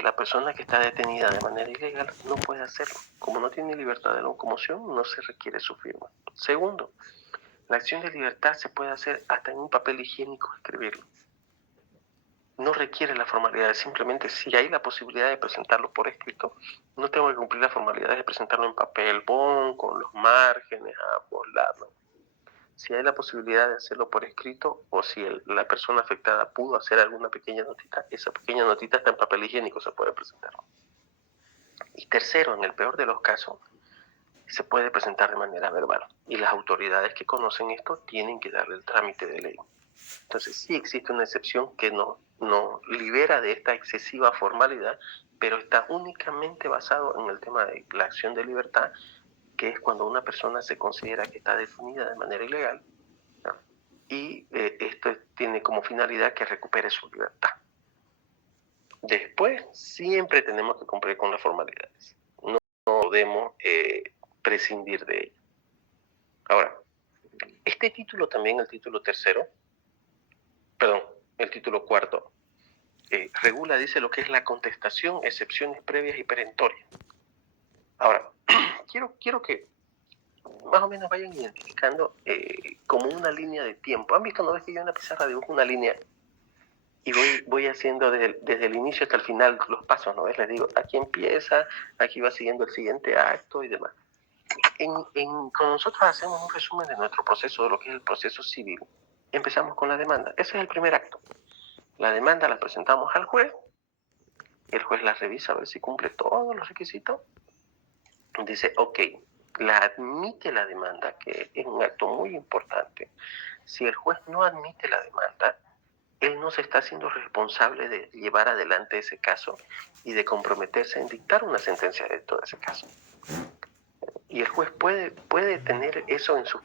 que la persona que está detenida de manera ilegal no puede hacerlo. Como no tiene libertad de locomoción, no se requiere su firma. Segundo, la acción de libertad se puede hacer hasta en un papel higiénico, escribirlo. No requiere la formalidad, simplemente si hay la posibilidad de presentarlo por escrito, no tengo que cumplir las formalidades de presentarlo en papel bond, con los márgenes a ambos lados. Si hay la posibilidad de hacerlo por escrito o si la persona afectada pudo hacer alguna pequeña notita, esa pequeña notita está en papel higiénico, se puede presentar. Y tercero, en el peor de los casos, se puede presentar de manera verbal. Y las autoridades que conocen esto tienen que darle el trámite de ley. Entonces sí existe una excepción que nos libera de esta excesiva formalidad, pero está únicamente basado en el tema de la acción de libertad, que es cuando una persona se considera que está detenida de manera ilegal, ¿no? Y esto tiene como finalidad que recupere su libertad. Después siempre tenemos que cumplir con las formalidades. No podemos prescindir de ello. Ahora, este título también, el título tercero, perdón, el título cuarto, regula, dice lo que es la contestación, excepciones previas y perentorias. Ahora, quiero que más o menos vayan identificando como una línea de tiempo. ¿Han visto, no ves que yo en la pizarra dibujo una línea y voy haciendo desde el inicio hasta el final los pasos, ¿no ves? Les digo, aquí empieza, aquí va siguiendo el siguiente acto y demás. Cuando nosotros hacemos un resumen de nuestro proceso, de lo que es el proceso civil, empezamos con la demanda. Ese es el primer acto. La demanda la presentamos al juez, el juez la revisa a ver si cumple todos los requisitos, dice, ok, la admite la demanda, que es un acto muy importante. Si el juez no admite la demanda, él no se está haciendo responsable de llevar adelante ese caso y de comprometerse en dictar una sentencia de todo ese caso. Y el juez puede tener eso nos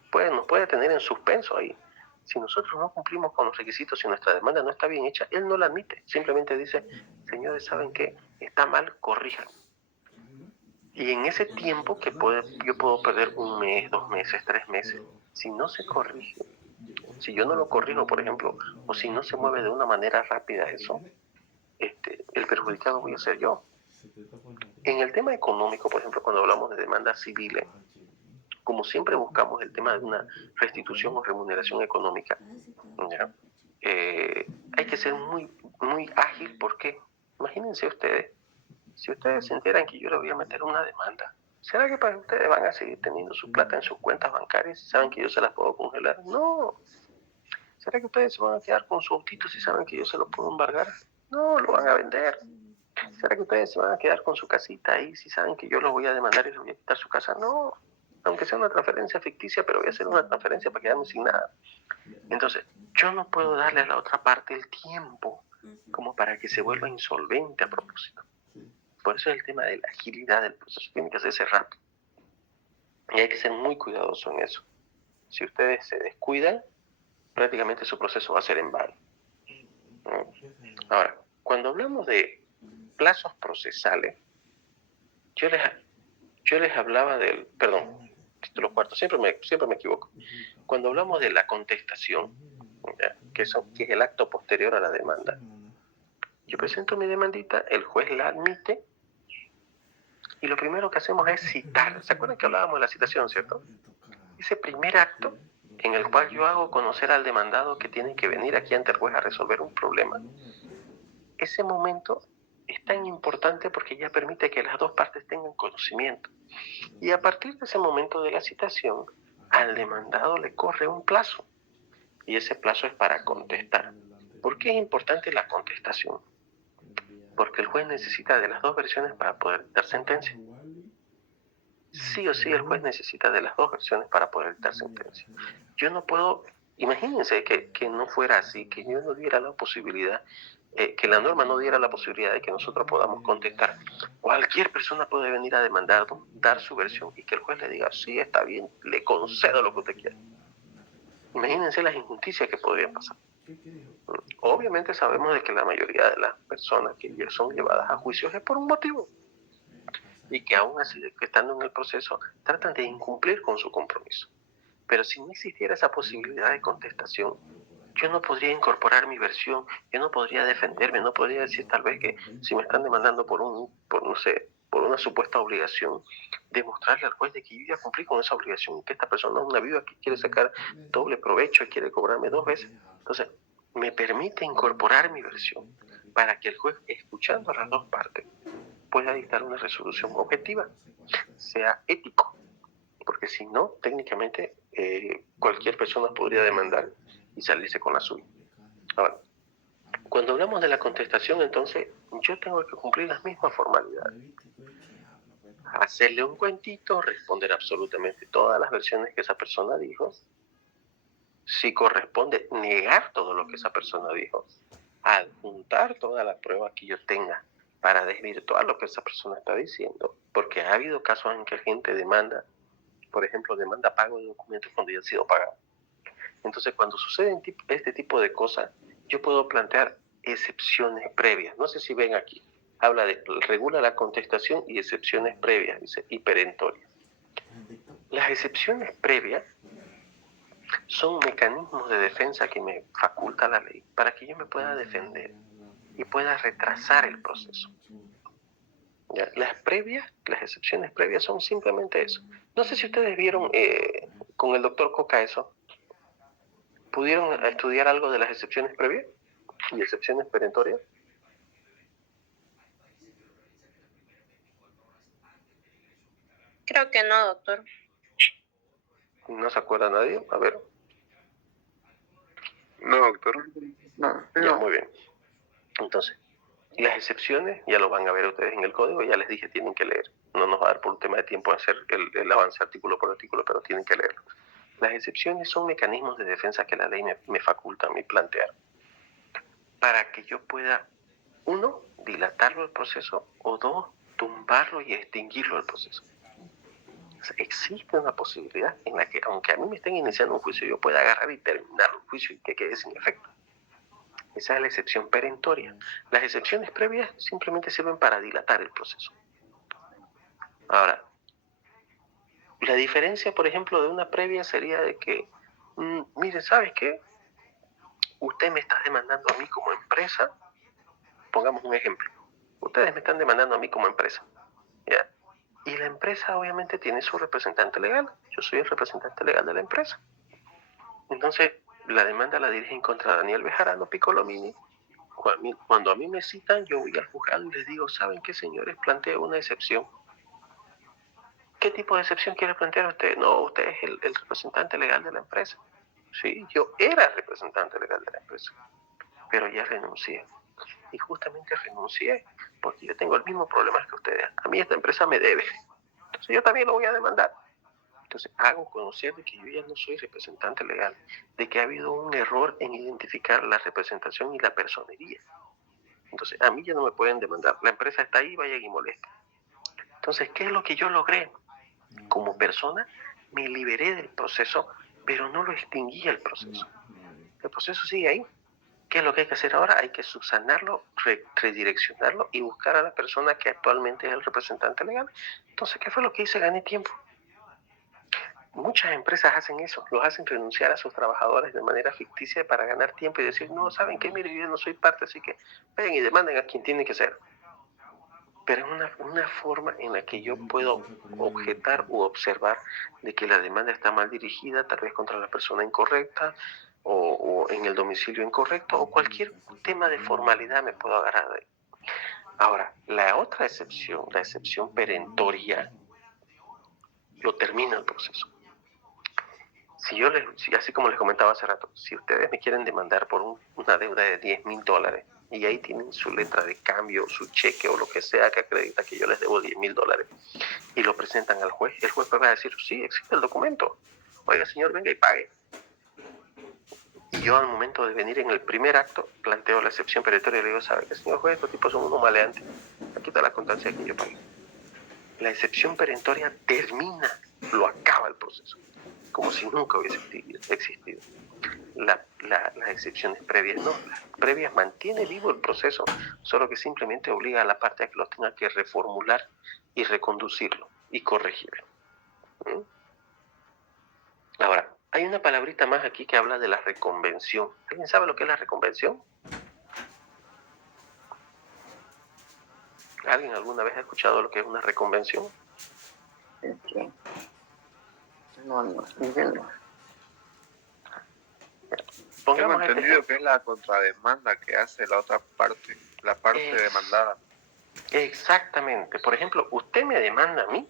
puede tener en suspenso ahí. Si nosotros no cumplimos con los requisitos y nuestra demanda no está bien hecha, él no la admite. Simplemente dice, señores, ¿saben qué? Está mal, corrijan. Y en ese tiempo yo puedo perder 1 mes, 2 meses, 3 meses, si no se corrige, si yo no lo corrijo, por ejemplo, o si no se mueve de una manera rápida eso, el perjudicado voy a ser yo. En el tema económico, por ejemplo, cuando hablamos de demandas civiles, como siempre buscamos el tema de una restitución o remuneración económica, ¿ya? Hay que ser muy, muy ágil porque, imagínense ustedes, si ustedes se enteran que yo le voy a meter una demanda, ¿será que para ustedes van a seguir teniendo su plata en sus cuentas bancarias si saben que yo se las puedo congelar? No. ¿Será que ustedes se van a quedar con su autito si saben que yo se lo puedo embargar? No, lo van a vender. ¿Será que ustedes se van a quedar con su casita ahí si saben que yo los voy a demandar y les voy a quitar su casa? No, aunque sea una transferencia ficticia, pero voy a hacer una transferencia para quedarme sin nada. Entonces, yo no puedo darle a la otra parte el tiempo como para que se vuelva insolvente a propósito. Por eso es el tema de la agilidad del proceso, tiene que hacerse rápido. Y hay que ser muy cuidadoso en eso. Si ustedes se descuidan, prácticamente su proceso va a ser en vano, ¿no? Ahora, cuando hablamos de plazos procesales, yo les hablaba del, perdón, título cuarto, siempre me equivoco. Cuando hablamos de la contestación, ¿ya? Que es el acto posterior a la demanda, yo presento mi demandita, el juez la admite y lo primero que hacemos es citar. ¿Se acuerdan que hablábamos de la citación, cierto? Ese primer acto en el cual yo hago conocer al demandado que tiene que venir aquí ante el juez a resolver un problema, ese momento es tan importante porque ya permite que las dos partes tengan conocimiento. Y a partir de ese momento de la citación, al demandado le corre un plazo. Y ese plazo es para contestar. ¿Por qué es importante la contestación? Porque el juez necesita de las dos versiones para poder dar sentencia. Sí o sí el juez necesita de las dos versiones para poder dar sentencia. Yo no puedo, imagínense que no fuera así, que yo no diera la posibilidad, que la norma no diera la posibilidad de que nosotros podamos contestar. Cualquier persona puede venir a demandar, dar su versión y que el juez le diga, sí, está bien, le concedo lo que usted quiera. Imagínense las injusticias que podrían pasar. Obviamente sabemos de que la mayoría de las personas que ya son llevadas a juicios es por un motivo y que aún así, estando en el proceso, tratan de incumplir con su compromiso. Pero si no existiera esa posibilidad de contestación, yo no podría incorporar mi versión, yo no podría defenderme, no podría decir tal vez que si me están demandando no sé, por una supuesta obligación, demostrarle al juez de que yo ya cumplí con esa obligación, que esta persona es una viuda que quiere sacar doble provecho y quiere cobrarme 2 veces. Entonces, me permite incorporar mi versión para que el juez, escuchando a las dos partes, pueda dictar una resolución objetiva, sea ético, porque si no, técnicamente cualquier persona podría demandar y salirse con la suya. Ahora, cuando hablamos de la contestación, entonces yo tengo que cumplir las mismas formalidades. Hacerle un cuentito, responder absolutamente todas las versiones que esa persona dijo. Si corresponde, negar todo lo que esa persona dijo. Adjuntar toda la prueba que yo tenga para desvirtuar lo que esa persona está diciendo. Porque ha habido casos en que gente demanda, por ejemplo, demanda pago de documentos cuando ya han sido pagados. Entonces, cuando suceden este tipo de cosas, yo puedo plantear excepciones previas. No sé si ven aquí. Habla de, regula la contestación y excepciones previas, dice, y perentorias. Las excepciones previas son mecanismos de defensa que me faculta la ley para que yo me pueda defender y pueda retrasar el proceso. ¿Ya? Las excepciones previas son simplemente eso. No sé si ustedes vieron con el doctor Coca eso. ¿Pudieron estudiar algo de las excepciones previas y excepciones perentorias? Creo que no, doctor. ¿No se acuerda nadie? A ver. No, doctor. No. Ya, muy bien. Entonces, las excepciones ya lo van a ver ustedes en el código, ya les dije, tienen que leer. No nos va a dar por un tema de tiempo hacer el avance artículo por artículo, pero tienen que leerlo. Las excepciones son mecanismos de defensa que la ley me faculta a mí plantear para que yo pueda, uno, dilatarlo el proceso, o dos, tumbarlo y extinguirlo el proceso. O sea, existe una posibilidad en la que, aunque a mí me estén iniciando un juicio, yo pueda agarrar y terminar el juicio y que quede sin efecto. Esa es la excepción perentoria. Las excepciones previas simplemente sirven para dilatar el proceso. Ahora, la diferencia, por ejemplo, de una previa sería de que, mire, ¿sabes qué? Usted me está demandando a mí como empresa, pongamos un ejemplo. Ustedes me están demandando a mí como empresa, ¿ya? Y la empresa obviamente tiene su representante legal. Yo soy el representante legal de la empresa. Entonces, la demanda la dirigen contra Daniel Bejarano Piccolomini. Cuando a mí me citan, yo voy al juzgado y les digo, ¿saben qué, señores? Planteo una excepción. ¿Qué tipo de excepción quiere plantear usted? No, usted es el representante legal de la empresa. Sí, yo era representante legal de la empresa, pero ya renuncié. Y justamente renuncié porque yo tengo el mismo problema que ustedes. A mí esta empresa me debe. Entonces yo también lo voy a demandar. Entonces hago conocer de que yo ya no soy representante legal, de que ha habido un error en identificar la representación y la personería. Entonces a mí ya no me pueden demandar. La empresa está ahí, vayan y molesten. Entonces, ¿qué es lo que yo logré? Como persona, me liberé del proceso, pero no lo extinguí el proceso. El proceso sigue ahí. ¿Qué es lo que hay que hacer ahora? Hay que subsanarlo, redireccionarlo y buscar a la persona que actualmente es el representante legal. Entonces, ¿qué fue lo que hice? Gané tiempo. Muchas empresas hacen eso, los hacen renunciar a sus trabajadores de manera ficticia para ganar tiempo y decir, no, ¿saben qué? Mire, yo no soy parte, así que vayan y demanden a quien tiene que ser. Pero es una forma en la que yo puedo objetar u observar de que la demanda está mal dirigida, tal vez contra la persona incorrecta o en el domicilio incorrecto o cualquier tema de formalidad me puedo agarrar de ahí. Ahora, la otra excepción, la excepción perentoria, lo termina el proceso. Así como les comentaba hace rato, si ustedes me quieren demandar por una deuda de $10,000 y ahí tienen su letra de cambio, su cheque o lo que sea que acredita que yo les debo $10,000 y lo presentan al juez, el juez va a decir, sí, existe el documento. Oiga, señor, venga y pague. Y yo al momento de venir en el primer acto planteo la excepción perentoria y le digo, ¿sabe qué, señor juez? Estos tipos son unos maleantes. Aquí está la constancia de que yo pagué. La excepción perentoria termina, lo acaba el proceso, como si nunca hubiese existido. Las excepciones previas no, las previas mantiene vivo el proceso, solo que simplemente obliga a la parte a que lo tenga que reformular y reconducirlo y corregirlo. Ahora, Hay una palabrita más aquí que habla de la reconvención. ¿Alguien sabe lo que es la reconvención? ¿Alguien alguna vez ha escuchado lo que es una reconvención? Okay. No, díganlo. Tengo Pongamos este entendido ejemplo. que es la contrademanda que hace la otra parte, la parte demandada. Exactamente. Por ejemplo, usted me demanda a mí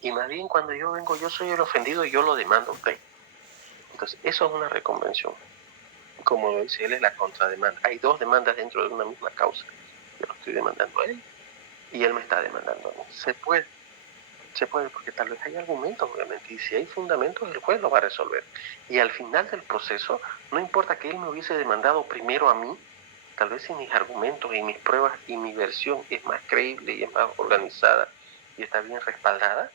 y más bien cuando yo vengo, yo soy el ofendido y yo lo demando a usted. Entonces, eso es una reconvención. Como dice él, es la contrademanda. Hay dos demandas dentro de una misma causa. Yo lo estoy demandando a él y él me está demandando a mí. Se puede porque tal vez hay argumentos, obviamente, y si hay fundamentos, el juez lo va a resolver. Y al final del proceso, no importa que él me hubiese demandado primero a mí, tal vez si mis argumentos y mis pruebas y mi versión es más creíble y es más organizada y está bien respaldada,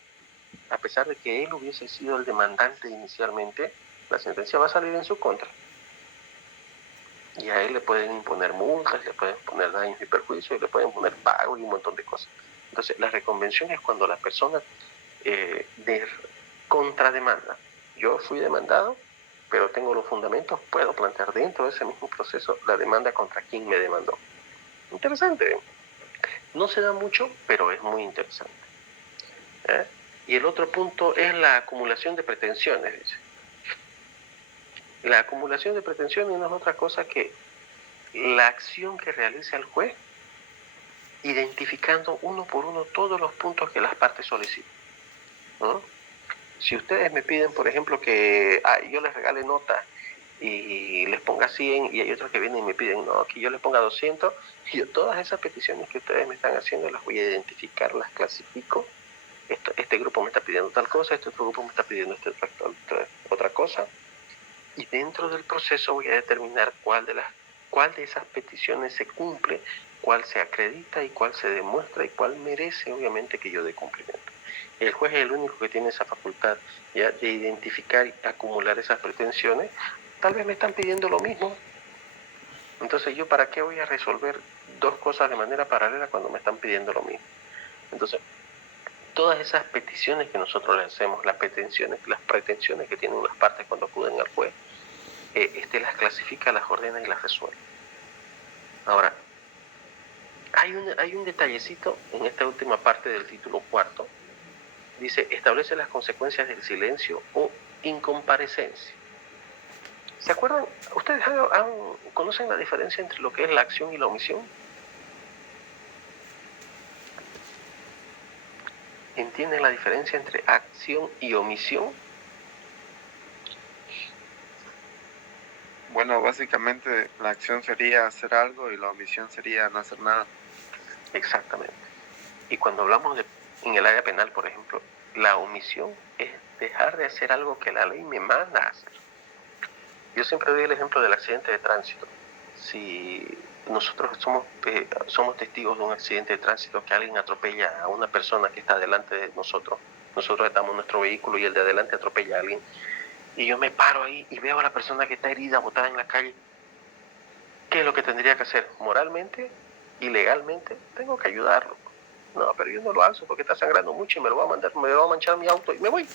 a pesar de que él hubiese sido el demandante inicialmente, la sentencia va a salir en su contra. Y a él le pueden imponer multas, le pueden poner daños y perjuicios, le pueden poner pago y un montón de cosas. Entonces, la reconvención es cuando la persona de contrademanda. Yo fui demandado, pero tengo los fundamentos, puedo plantear dentro de ese mismo proceso la demanda contra quien me demandó. Interesante. No se da mucho, pero es muy interesante. Y el otro punto es la acumulación de pretensiones, dice. La acumulación de pretensiones no es otra cosa que la acción que realiza el juez identificando uno por uno todos los puntos que las partes solicitan, ¿no? Si ustedes me piden, por ejemplo, que yo les regale nota y les ponga 100 y hay otros que vienen y me piden, no, que yo les ponga 200, y yo todas esas peticiones que ustedes me están haciendo las voy a identificar, las clasifico. Este grupo me está pidiendo tal cosa, este otro grupo me está pidiendo otra cosa, y dentro del proceso voy a determinar cuál de esas peticiones se cumple, cuál se acredita y cuál se demuestra y cuál merece obviamente que yo dé cumplimiento. El juez es el único que tiene esa facultad ya de identificar y acumular esas pretensiones. Tal vez me están pidiendo lo mismo, entonces yo para qué voy a resolver dos cosas de manera paralela cuando me están pidiendo lo mismo. Entonces, todas esas peticiones que nosotros le hacemos, las pretensiones que tienen las partes cuando acuden al juez, las clasifica, las ordena y las resuelve. Ahora, hay un detallecito en esta última parte del título cuarto. Dice, establece las consecuencias del silencio o incomparecencia. ¿Se acuerdan? ¿Ustedes conocen la diferencia entre lo que es la acción y la omisión? ¿Entienden la diferencia entre acción y omisión? Bueno, básicamente la acción sería hacer algo y la omisión sería no hacer nada. Exactamente. Y cuando hablamos en el área penal, por ejemplo, la omisión es dejar de hacer algo que la ley me manda a hacer. Yo siempre doy el ejemplo del accidente de tránsito. Si nosotros somos testigos de un accidente de tránsito que alguien atropella a una persona que está delante de nosotros estamos en nuestro vehículo y el de adelante atropella a alguien, y yo me paro ahí y veo a la persona que está herida, botada en la calle, ¿qué es lo que tendría que hacer? Moralmente y legalmente, tengo que ayudarlo. No, pero yo no lo hago porque está sangrando mucho y me va a manchar mi auto y me voy.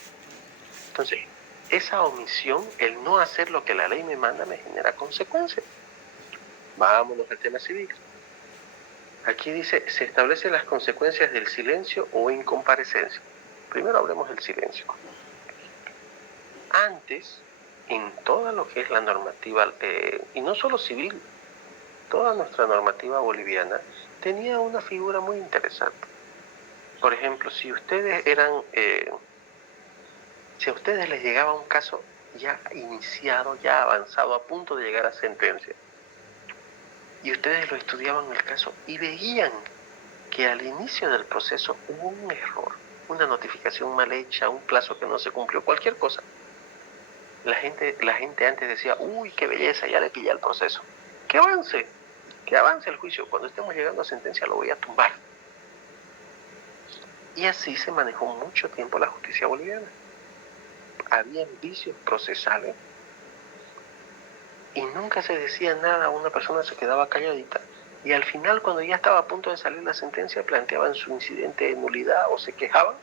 Entonces, esa omisión, el no hacer lo que la ley me manda, me genera consecuencias. Vámonos al tema civil. Aquí dice, se establecen las consecuencias del silencio o incomparecencia. Primero hablemos del silencio. Antes, en toda lo que es la normativa, y no solo civil, toda nuestra normativa boliviana tenía una figura muy interesante. Por ejemplo, si ustedes si a ustedes les llegaba un caso ya iniciado, ya avanzado, a punto de llegar a sentencia, y ustedes lo estudiaban el caso y veían que al inicio del proceso hubo un error, una notificación mal hecha, un plazo que no se cumplió, cualquier cosa. La gente antes decía, uy, qué belleza, ya le pillé el proceso. Que avance el juicio. Cuando estemos llegando a sentencia lo voy a tumbar. Y así se manejó mucho tiempo la justicia boliviana. Habían vicios procesales y nunca se decía nada, una persona se quedaba calladita. Y al final, cuando ya estaba a punto de salir la sentencia, planteaban su incidente de nulidad o se quejaban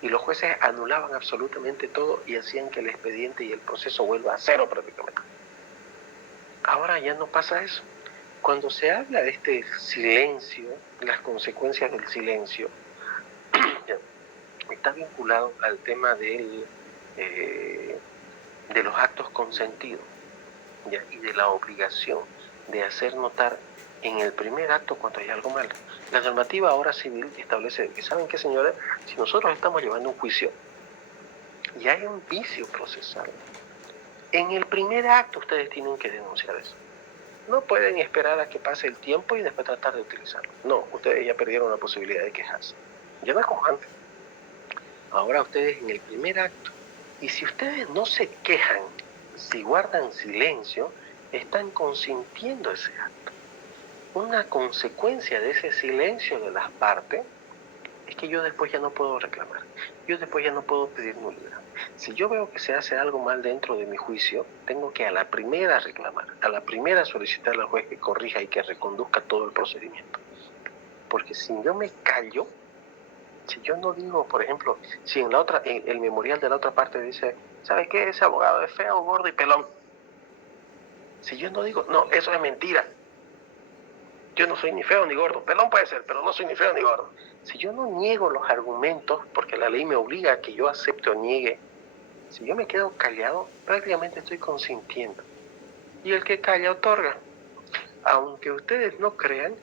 Y los jueces anulaban absolutamente todo y hacían que el expediente y el proceso vuelva a cero prácticamente. Ahora ya no pasa eso. Cuando se habla de este silencio, las consecuencias del silencio, está vinculado al tema de los actos consentidos, ¿ya? Y de la obligación de hacer notar en el primer acto cuando hay algo mal. La normativa ahora civil establece que, ¿saben qué, señores? Si nosotros estamos llevando un juicio y hay un vicio procesal, en el primer acto ustedes tienen que denunciar eso. No pueden esperar a que pase el tiempo y después tratar de utilizarlo. No, ustedes ya perdieron la posibilidad de quejarse. Ya no es como antes. Ahora ustedes en el primer acto. Y si ustedes no se quejan, si guardan silencio, están consintiendo ese acto. Una consecuencia de ese silencio de las partes es que yo después ya no puedo reclamar. Yo después ya no puedo pedir nulidad. Si yo veo que se hace algo mal dentro de mi juicio, tengo que a la primera reclamar, a la primera solicitarle al juez que corrija y que reconduzca todo el procedimiento. Porque si yo me callo, si yo no digo, por ejemplo, si en el memorial de la otra parte dice, ¿sabes qué? Ese abogado es feo, gordo y pelón. Si yo no digo, no, eso es mentira. Yo no soy ni feo ni gordo. Pelón puede ser, pero no soy ni feo ni gordo. Si yo no niego los argumentos, porque la ley me obliga a que yo acepte o niegue, si yo me quedo callado, prácticamente estoy consintiendo. Y el que calla otorga. Aunque ustedes no crean,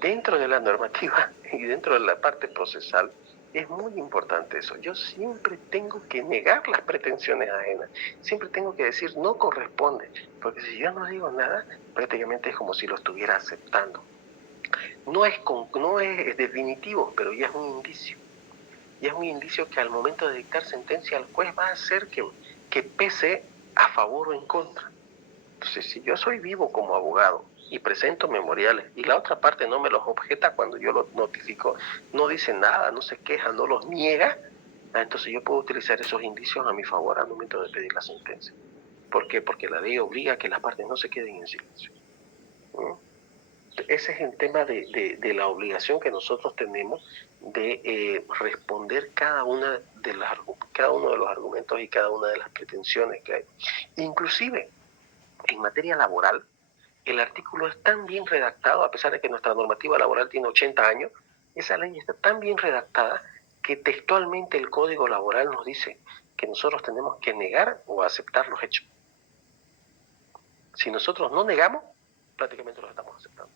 dentro de la normativa y dentro de la parte procesal, es muy importante eso. Yo siempre tengo que negar las pretensiones ajenas. Siempre tengo que decir no corresponde. Porque si yo no digo nada, prácticamente es como si lo estuviera aceptando. No es definitivo, pero ya es un indicio. Y es un indicio que al momento de dictar sentencia el juez va a hacer que pese a favor o en contra. Entonces, si yo soy vivo como abogado y presento memoriales y la otra parte no me los objeta cuando yo los notifico, no dice nada, no se queja, no los niega, entonces yo puedo utilizar esos indicios a mi favor al momento de pedir la sentencia. ¿Por qué? Porque la ley obliga a que las partes no se queden en silencio. Ese es el tema de la obligación que nosotros tenemos de responder cada uno de los argumentos y cada una de las pretensiones que hay. Inclusive, en materia laboral, el artículo es tan bien redactado, a pesar de que nuestra normativa laboral tiene 80 años, esa ley está tan bien redactada que textualmente el Código Laboral nos dice que nosotros tenemos que negar o aceptar los hechos. Si nosotros no negamos, prácticamente los estamos aceptando.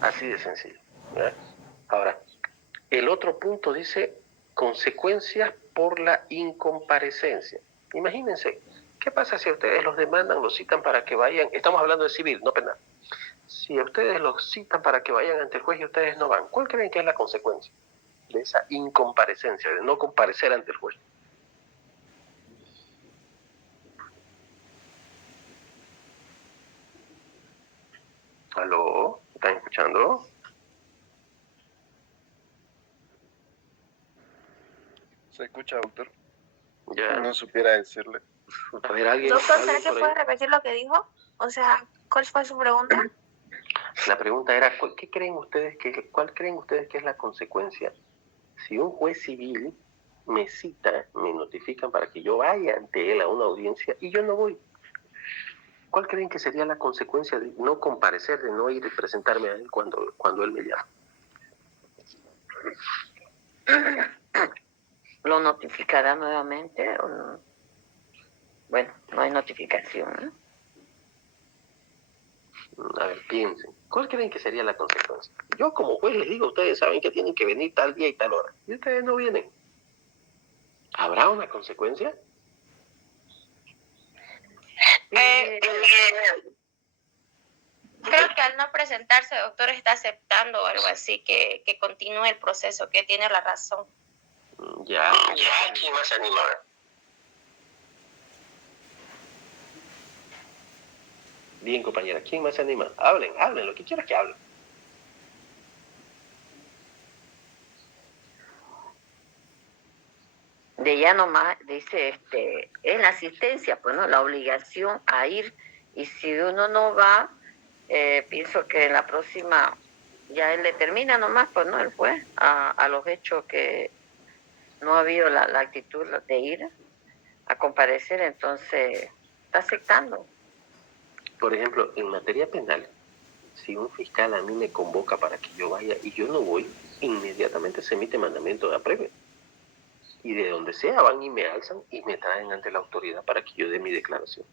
Así de sencillo, ¿verdad? Ahora, el otro punto dice consecuencias por la incomparecencia. Imagínense, ¿qué pasa si a ustedes los demandan, los citan para que vayan? Estamos hablando de civil, no penal. Si a ustedes los citan para que vayan ante el juez y ustedes no van, ¿cuál creen que es la consecuencia de esa incomparecencia, de no comparecer ante el juez? ¿Aló? ¿Están escuchando? ¿Se escucha, doctor? Ya. No supiera decirle. A ver, alguien. Doctor, ¿será que puede repetir lo que dijo? O sea, ¿cuál fue su pregunta? La pregunta era, ¿cuál creen ustedes que es la consecuencia? Si un juez civil me cita, me notifican para que yo vaya ante él a una audiencia y yo no voy, ¿cuál creen que sería la consecuencia de no comparecer, de no ir y presentarme a él cuando él me llama? ¿Lo notificará nuevamente o no? Bueno, no hay notificación, ¿no? A ver, piensen. ¿Cuál creen que sería la consecuencia? Yo como juez les digo, ustedes saben que tienen que venir tal día y tal hora. Y ustedes no vienen. ¿Habrá una consecuencia? Creo que al no presentarse, doctor, está aceptando algo así, que continúe el proceso, que tiene la razón. Ya, ¿quién más se anima? Bien, compañera, ¿quién más se anima? Hablen, lo que quieras que hablen. De ya nomás, dice, es la asistencia, pues, ¿no? La obligación a ir, y si uno no va, pienso que en la próxima ya él le termina nomás, pues, ¿no? El juez, a los hechos que no ha habido la actitud de ir a comparecer, entonces está aceptando. Por ejemplo, en materia penal, si un fiscal a mí me convoca para que yo vaya y yo no voy, inmediatamente se emite mandamiento de apremio. Y de donde sea van y me alzan y me traen ante la autoridad para que yo dé mi declaración.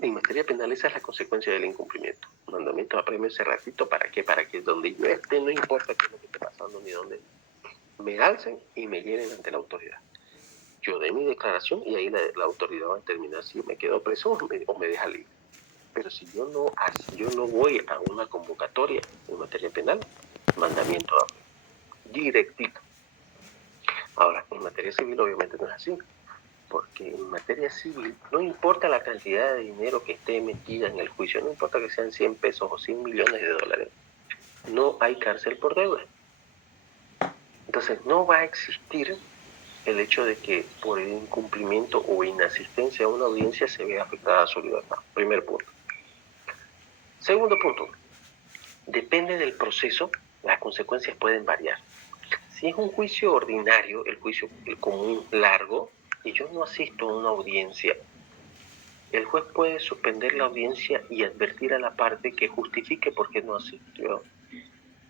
En materia penal esa es la consecuencia del incumplimiento. Mandamiento de apremio ese ratito, ¿para qué? Para que donde yo esté, no importa qué es lo que esté pasando ni dónde, me alcen y me lleven ante la autoridad. Yo dé mi declaración y ahí la autoridad va a determinar si me quedo preso o me deja libre. Pero si yo no voy a una convocatoria en materia penal, mandamiento de apremio, directito. Ahora, en materia civil obviamente no es así, porque en materia civil no importa la cantidad de dinero que esté metida en el juicio, no importa que sean 100 pesos o 100 millones de dólares, no hay cárcel por deuda. Entonces no va a existir el hecho de que por el incumplimiento o inasistencia a una audiencia se vea afectada su libertad. Primer punto. Segundo punto, depende del proceso, las consecuencias pueden variar. Si es un juicio ordinario, el común largo, y yo no asisto a una audiencia, el juez puede suspender la audiencia y advertir a la parte que justifique por qué no asistió.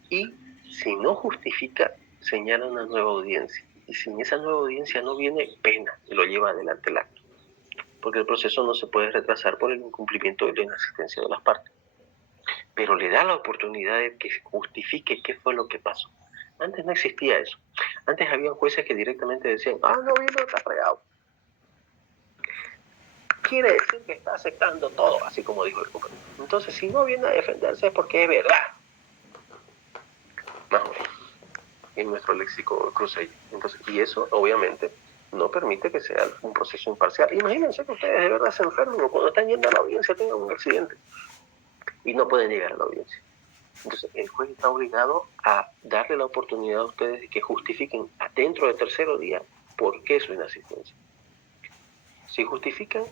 Y si no justifica, señala una nueva audiencia. Y si en esa nueva audiencia no viene, pena, y lo lleva adelante el acto. Porque el proceso no se puede retrasar por el incumplimiento de la inasistencia de las partes. Pero le da la oportunidad de que justifique qué fue lo que pasó. Antes no existía eso. Antes había jueces que directamente decían, no vino, está fregado. Quiere decir que está aceptando todo, así como dijo el compañero. Entonces, si no viene a defenderse es porque es verdad. Más o menos. En nuestro léxico cruceño. Entonces, y eso, obviamente, no permite que sea un proceso imparcial. Imagínense que ustedes de verdad se enferman o cuando están yendo a la audiencia tengan un accidente y no pueden llegar a la audiencia. Entonces, el juez está obligado a darle la oportunidad a ustedes de que justifiquen dentro del tercer día por qué su inasistencia. Si justifican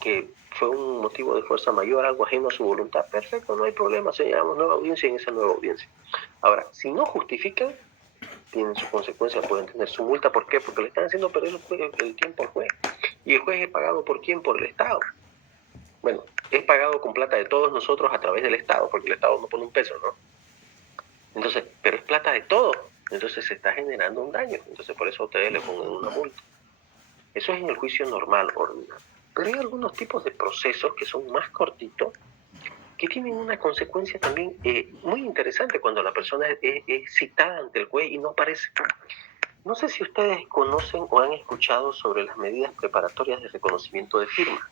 que fue un motivo de fuerza mayor, algo ajeno a su voluntad, perfecto, no hay problema, señalamos nueva audiencia en esa nueva audiencia. Ahora, si no justifican, tienen sus consecuencias, pueden tener su multa. ¿Por qué? Porque le están haciendo perder el tiempo al juez. ¿Y el juez es pagado por quién? Por el Estado. Bueno, es pagado con plata de todos nosotros a través del Estado, porque el Estado no pone un peso, ¿no? Entonces, pero es plata de todos. Entonces se está generando un daño. Entonces por eso a ustedes le ponen una multa. Eso es en el juicio normal, ordinario. Pero hay algunos tipos de procesos que son más cortitos, que tienen una consecuencia también muy interesante cuando la persona es citada ante el juez y no aparece. No sé si ustedes conocen o han escuchado sobre las medidas preparatorias de reconocimiento de firma.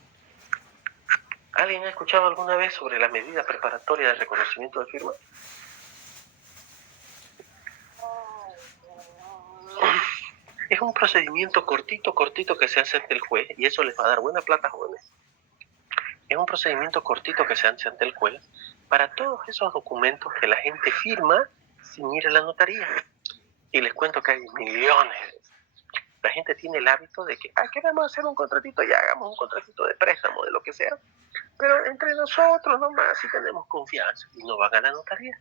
¿Alguien ha escuchado alguna vez sobre la medida preparatoria de reconocimiento de firma? Es un procedimiento cortito que se hace ante el juez y eso les va a dar buena plata, jóvenes. Es un procedimiento cortito que se hace ante el juez para todos esos documentos que la gente firma sin ir a la notaría. Y les cuento que hay millones. La gente tiene el hábito de que, queremos hacer un contratito, ya hagamos un contratito de préstamo, de lo que sea, pero entre nosotros nomás si tenemos confianza y no van a la notaría.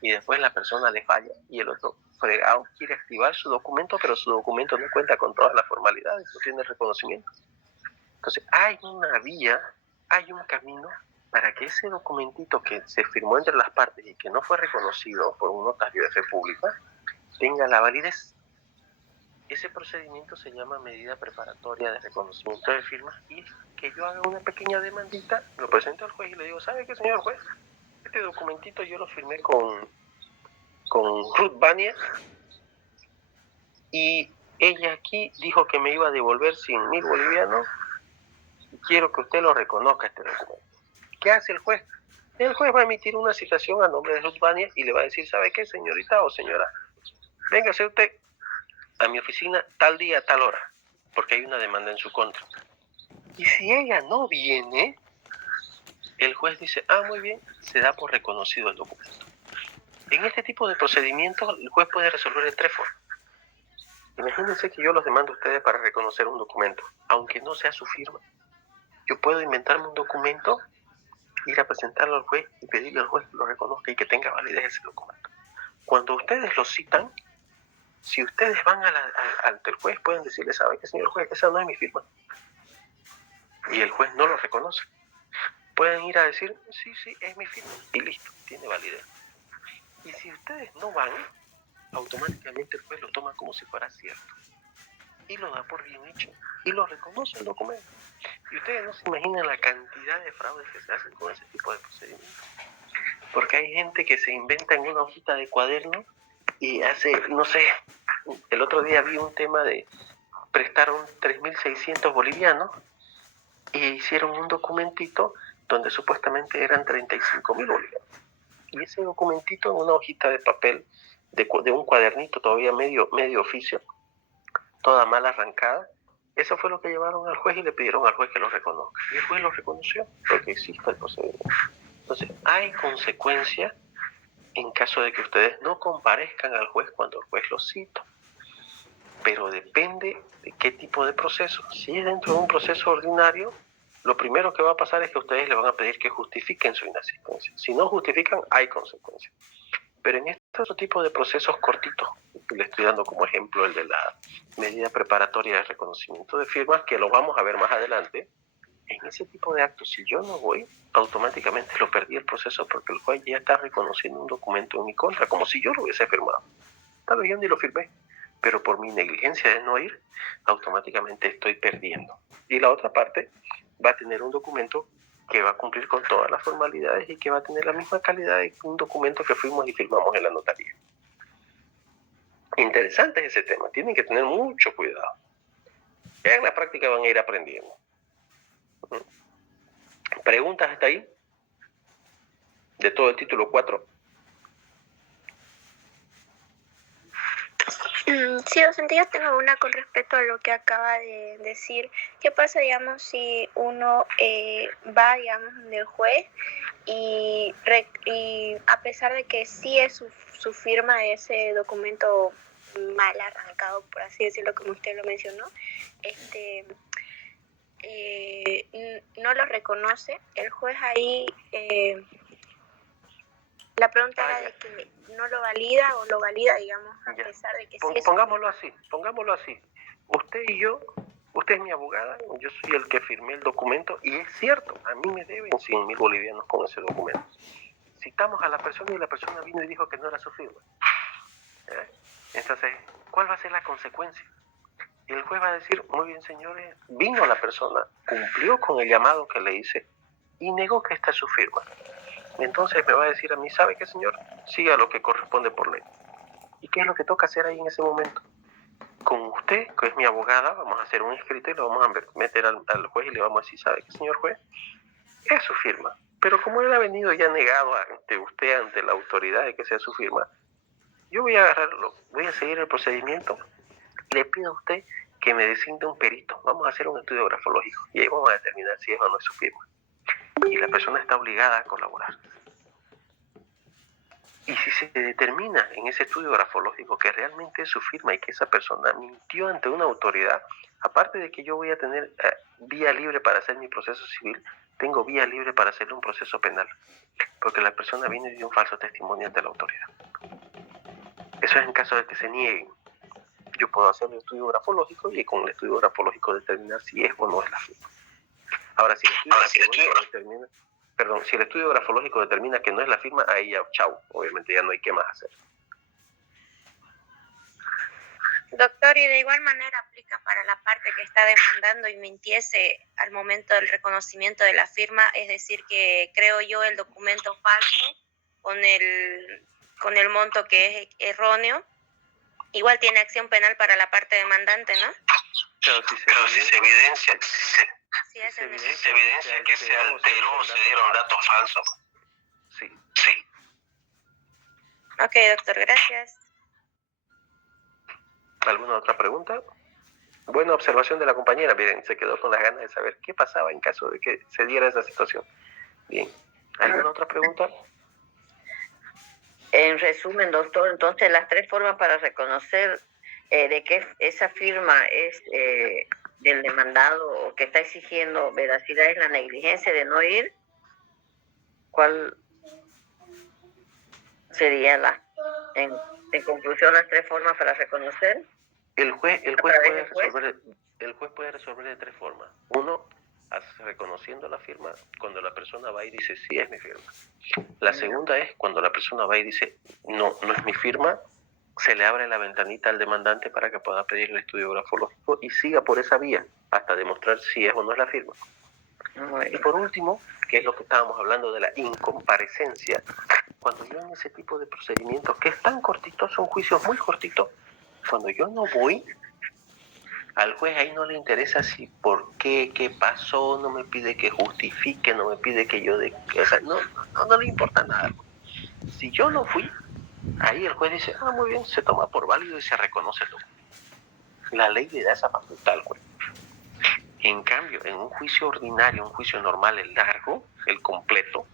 Y después la persona le falla y el otro fregado quiere activar su documento, pero su documento no cuenta con todas las formalidades, no tiene reconocimiento. Entonces hay una vía, hay un camino para que ese documentito que se firmó entre las partes y que no fue reconocido por un notario de fe pública tenga la validez. Ese procedimiento se llama medida preparatoria de reconocimiento de firmas y es que yo haga una pequeña demandita, lo presento al juez y le digo, ¿sabe qué, señor juez? Este documentito yo lo firmé con Ruth Bania y ella aquí dijo que me iba a devolver 100.000 bolivianos y quiero que usted lo reconozca este documento. ¿Qué hace el juez? El juez va a emitir una citación a nombre de Ruth Bania y le va a decir, ¿sabe qué, señorita o señora? Véngase usted a mi oficina tal día, tal hora, porque hay una demanda en su contra. Y si ella no viene, el juez dice, muy bien, se da por reconocido el documento. En este tipo de procedimientos, el juez puede resolver de 3 formas. Imagínense que yo los demando a ustedes para reconocer un documento, aunque no sea su firma. Yo puedo inventarme un documento, ir a presentarlo al juez y pedirle al juez que lo reconozca y que tenga validez ese documento. Cuando ustedes lo citan, Si ustedes van ante el juez, pueden decirle, ¿sabe qué, señor juez? Esa no es mi firma. Y el juez no lo reconoce. Pueden ir a decir, sí, es mi firma. Y listo, tiene validez. Y si ustedes no van, automáticamente el juez lo toma como si fuera cierto. Y lo da por bien hecho. Y lo reconoce el documento. Y ustedes no se imaginan la cantidad de fraudes que se hacen con ese tipo de procedimientos. Porque hay gente que se inventa en una hojita de cuaderno y hace, no sé, el otro día vi un tema de prestaron 3.600 bolivianos y hicieron un documentito donde supuestamente eran 35.000 bolivianos. Y ese documentito en una hojita de papel, de un cuadernito todavía medio oficio, toda mal arrancada, eso fue lo que llevaron al juez y le pidieron al juez que lo reconozca. Y el juez lo reconoció porque existe el procedimiento. Entonces, hay consecuencias en caso de que ustedes no comparezcan al juez cuando el juez los cita. Pero depende de qué tipo de proceso. Si es dentro de un proceso ordinario, lo primero que va a pasar es que ustedes le van a pedir que justifiquen su inasistencia. Si no justifican, hay consecuencias. Pero en este otro tipo de procesos cortitos, le estoy dando como ejemplo el de la medida preparatoria de reconocimiento de firmas, que lo vamos a ver más adelante, en ese tipo de actos, si yo no voy, automáticamente lo perdí el proceso porque el juez ya está reconociendo un documento en mi contra, como si yo lo hubiese firmado. Tal vez yo ni lo firmé, pero por mi negligencia de no ir, automáticamente estoy perdiendo. Y la otra parte va a tener un documento que va a cumplir con todas las formalidades y que va a tener la misma calidad de un documento que fuimos y firmamos en la notaría. Interesante es ese tema, tienen que tener mucho cuidado. En la práctica van a ir aprendiendo. ¿Preguntas hasta ahí? De todo el título 4. Sí, docente, yo tengo una con respecto a lo que acaba de decir. ¿Qué pasa, digamos, si uno va, digamos, del juez y a pesar de que sí es su firma ese documento mal arrancado, por así decirlo, como usted lo mencionó, no lo reconoce, el juez ahí... la pregunta era de que no lo valida o lo valida, digamos, a pesar de que sí es... Pongámoslo así. Usted y yo, usted es mi abogada, yo soy el que firmé el documento y es cierto, a mí me deben 100.000 bolivianos con ese documento. Citamos a la persona y la persona vino y dijo que no era su firma. Entonces, ¿cuál va a ser la consecuencia? Y el juez va a decir, muy bien señores, vino la persona, cumplió con el llamado que le hice y negó que esta es su firma. Entonces me va a decir a mí, ¿sabe qué, señor? Siga lo que corresponde por ley. ¿Y qué es lo que toca hacer ahí en ese momento? Con usted, que es mi abogada, vamos a hacer un escrito y lo vamos a meter al juez y le vamos a decir, ¿sabe qué, señor juez? Es su firma. Pero como él ha venido ya negado ante usted, ante la autoridad de que sea su firma, yo voy a agarrarlo, voy a seguir el procedimiento. Le pido a usted que me designe un perito. Vamos a hacer un estudio grafológico y ahí vamos a determinar si es o no es su firma. Y la persona está obligada a colaborar. Y si se determina en ese estudio grafológico que realmente es su firma y que esa persona mintió ante una autoridad, aparte de que yo voy a tener vía libre para hacer mi proceso civil, tengo vía libre para hacer un proceso penal, porque la persona viene y dio un falso testimonio ante la autoridad. Eso es en caso de que se nieguen. Yo puedo hacer el estudio grafológico y con el estudio grafológico determinar si es o no es la firma. Ahora, si el estudio grafológico determina que no es la firma, ahí ya, chau, obviamente ya no hay qué más hacer. Doctor, y de igual manera aplica para la parte que está demandando y mintiese al momento del reconocimiento de la firma, es decir, que creo yo el documento falso con el monto que es erróneo, igual tiene acción penal para la parte demandante, ¿no? Claro, si se evidencia que se alteró o se dieron datos falsos. Sí. Ok, doctor, gracias. ¿Alguna otra pregunta? Buena observación de la compañera. Miren, se quedó con las ganas de saber qué pasaba en caso de que se diera esa situación. Bien. ¿Alguna otra pregunta? En resumen, doctor, entonces las 3 formas para reconocer de que esa firma es del demandado o que está exigiendo veracidad es la negligencia de no ir. ¿Cuál sería En conclusión, las tres formas para reconocer. El juez puede resolver de tres formas. Uno, reconociendo la firma, cuando la persona va y dice, sí, es mi firma. La segunda es cuando la persona va y dice, no, no es mi firma, se le abre la ventanita al demandante para que pueda pedir el estudio grafológico y siga por esa vía hasta demostrar si es o no es la firma. Y por último, que es lo que estábamos hablando de la incomparecencia, cuando yo en ese tipo de procedimientos, que es tan cortito, son juicios muy cortitos, cuando yo no voy, al juez ahí no le interesa si por qué pasó, no me pide que justifique, no me pide que yo o sea, no le importa nada. Si yo no fui, ahí el juez dice, muy bien, se toma por válido y se reconoce todo. La ley le da esa facultad al juez. En cambio, en un juicio ordinario, un juicio normal, el largo, el completo,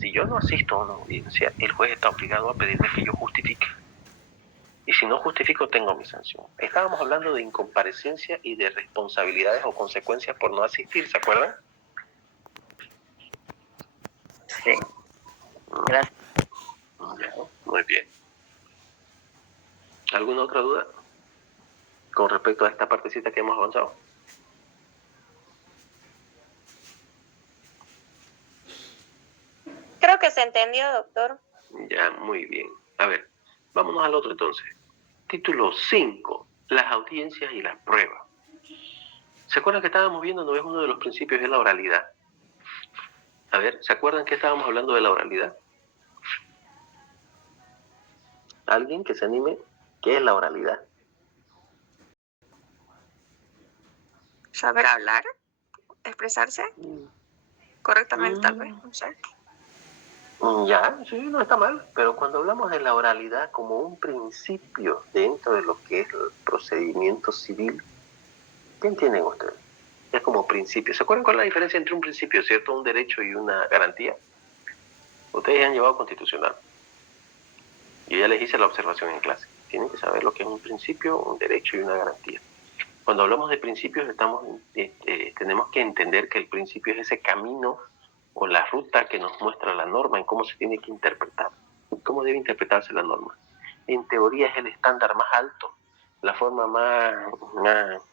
si yo no asisto a una audiencia, el juez está obligado a pedirme que yo justifique. Y si no justifico, tengo mi sanción. Estábamos hablando de incomparecencia y de responsabilidades o consecuencias por no asistir, ¿se acuerdan? Sí. Gracias. Muy bien. ¿Alguna otra duda con respecto a esta partecita que hemos avanzado? Creo que se entendió, doctor. Ya, muy bien. A ver, vámonos al otro entonces. Título 5, las audiencias y las pruebas. ¿Se acuerdan que estábamos viendo, no es uno de los principios de la oralidad? A ver, ¿se acuerdan que estábamos hablando de la oralidad? ¿Alguien que se anime? ¿Qué es la oralidad? Saber hablar, expresarse correctamente, tal vez, no sé. Ya, sí, no está mal, pero cuando hablamos de la oralidad como un principio dentro de lo que es el procedimiento civil, ¿qué entienden ustedes? Es como principio. ¿Se acuerdan cuál es la diferencia entre un principio, cierto, un derecho y una garantía? Ustedes han llevado constitucional. Yo ya les hice la observación en clase. Tienen que saber lo que es un principio, un derecho y una garantía. Cuando hablamos de principios, tenemos que entender que el principio es ese camino o la ruta que nos muestra la norma en cómo se tiene que interpretar, cómo debe interpretarse la norma. En teoría es el estándar más alto, la forma más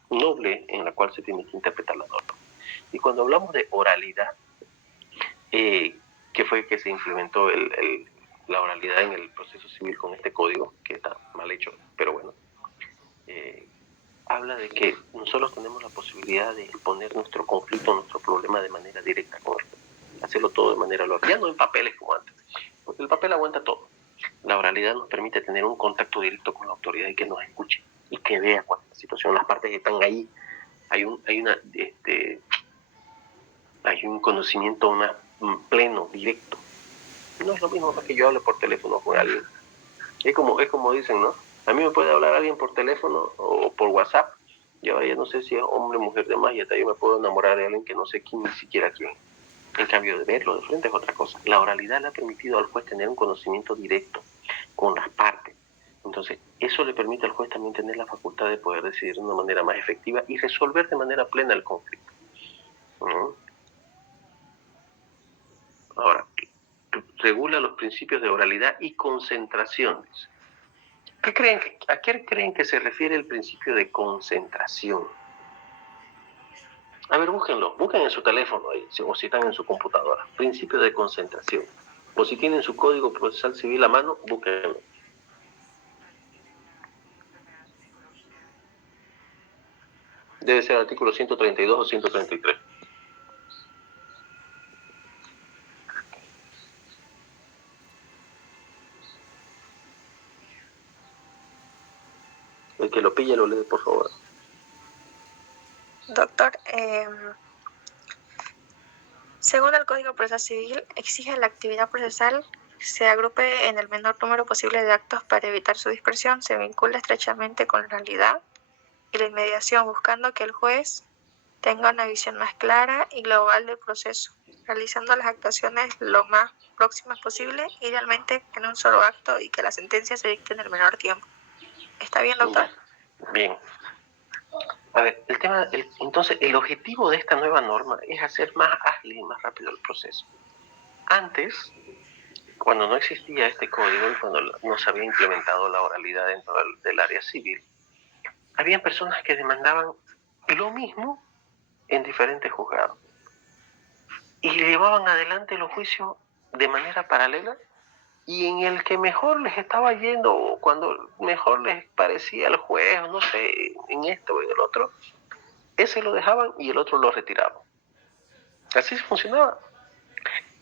noble en la cual se tiene que interpretar la norma. Y cuando hablamos de oralidad, que fue que se implementó la oralidad en el proceso civil con este código, que está mal hecho, pero bueno, habla de que nosotros tenemos la posibilidad de exponer nuestro conflicto, nuestro problema de manera directa con el juez. Hacerlo todo de manera oral, ya no en papeles como antes, porque el papel aguanta todo. La oralidad nos permite tener un contacto directo con la autoridad y que nos escuche y que vea cuál es la situación. Las partes están ahí, hay un conocimiento un pleno, directo. No es lo mismo que yo hable por teléfono con alguien. Es como dicen, ¿no? A mí me puede hablar alguien por teléfono o por WhatsApp. Yo ya no sé si es hombre, mujer, demás, y hasta yo me puedo enamorar de alguien que no sé quién, ni siquiera quién. En cambio, de verlo de frente es otra cosa. La oralidad le ha permitido al juez tener un conocimiento directo con las partes. Entonces, eso le permite al juez también tener la facultad de poder decidir de una manera más efectiva y resolver de manera plena el conflicto. Ahora, regula los principios de oralidad y concentraciones. ¿A qué creen que se refiere el principio de concentración? A ver, busquen en su teléfono ahí, o si están en su computadora. Principio de concentración. O si tienen su código procesal civil a mano, búsquenlo. Debe ser artículo 132 o 133. El que lo pille lo lee, por favor. Doctor, según el Código Procesal Civil, exige la actividad procesal se agrupe en el menor número posible de actos para evitar su dispersión, se vincula estrechamente con la realidad y la inmediación, buscando que el juez tenga una visión más clara y global del proceso, realizando las actuaciones lo más próximas posible, idealmente en un solo acto y que la sentencia se dicte en el menor tiempo. ¿Está bien, doctor? Bien. A ver, entonces el objetivo de esta nueva norma es hacer más ágil y más rápido el proceso. Antes, cuando no existía este código y cuando no se había implementado la oralidad dentro del área civil, habían personas que demandaban lo mismo en diferentes juzgados y llevaban adelante los juicios de manera paralela, y en el que mejor les estaba yendo, o cuando mejor les parecía el juez, no sé, en esto o en el otro, ese lo dejaban y el otro lo retiraban. Así funcionaba.